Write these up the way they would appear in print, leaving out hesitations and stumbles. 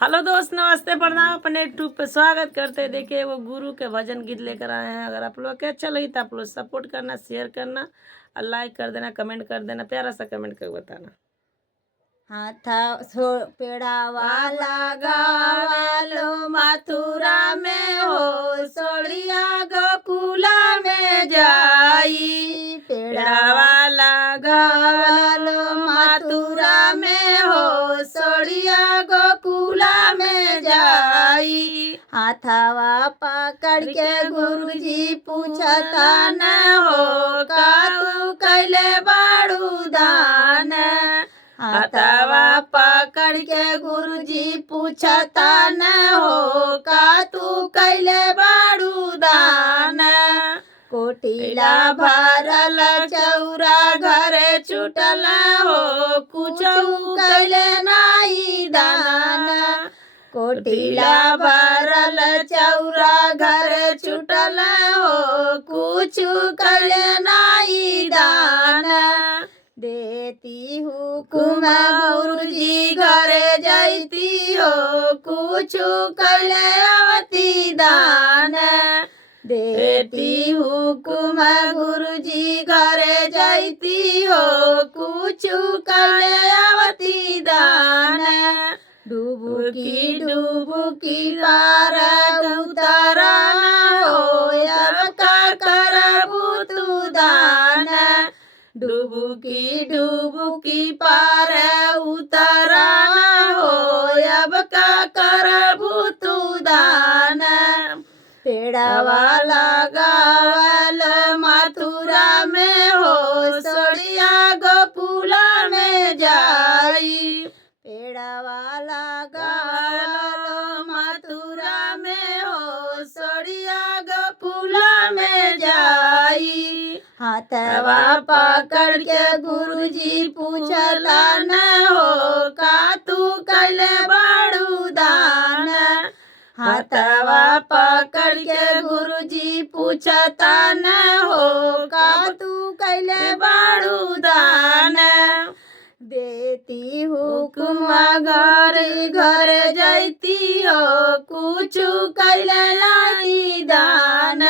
Hello दोस्त, नमस्ते, प्रणाम। अपने यूट्यूब पे स्वागत करते हैं। देखिए वो गुरु के भजन गीत लेकर आए हैं। अगर आप लोग के अच्छा लगी तो आप लोग सपोर्ट करना, शेयर करना और लाइक कर देना, कमेंट कर देना, प्यारा सा कमेंट कर बताना। हाथा पेड़ा वाला गावालो मथुरा में हो सोड़िया गोकुला में जाई। पेड़ा वाला गावालो मथुरा में हो सोड़िया गोकुला में जाई। हाथावा पकड़ के गुरुजी पूछता न हो का तू कैले बाड़ू दान। हाथावा पकड़ के गुरुजी पूछता न हो का तू कैले बाड़ू दान। कोटिला भरल चौरा घरे छुटल हो कुछ कैले नाई दान। कोटिला भरल चौरा घरे छुटल हो कुछ कैले नाई दान। देती हुकुम गुरुजी घरे जैती हो कुछ कैले आवती दान। देती हुकुम गुरुजी घरे जैती हो कुछ कैले आवती दान। डुबुकी डुबुकी पार उतरा हो अब का करबू तू दान। डुबुकी डुबुकी पार उतरा हो अब का करबू तू दान। पेड़ा वाला गावल मथुरा में हो सोड़िया गोकुला में जाई। पेड़ा वाला गावल मथुरा में हो सोड़िया गोकुला में जाई। हाथवा पकड़ के गुरुजी पूछला न हो का तू कैले बाड़ू दान। हाथवा पकड़ के गुरुजी पूछता न हो का तू कैले बाड़ू दान। देती हुकुम घरे घरे जैती हो कुछ कैले नाई दान।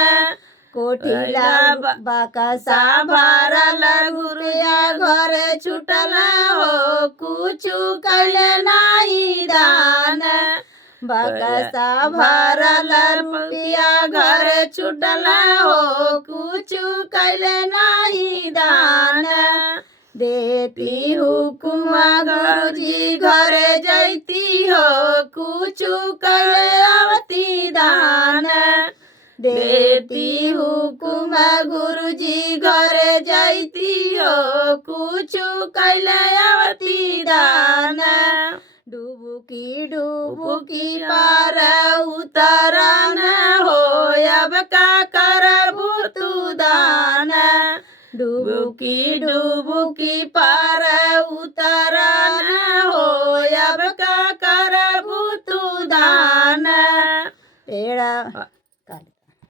कोठिला बकसा भरल गुरुया घरे छुटल हो कुछ कैले नाई दान। बकसा भरल रुपया घरे छुटल हो कुछ कैले नाई दान। देती हुकुम गुरुजी घरे जैती हो कुछ कैले आवती दान। देती हुकुम गुरुजी घरे जैती हो कुछ कैले आवती दान। डुबुकी डुबुकी पार उतरा न हो अब का करबू तू दान। डुबुकी डुबुकी पार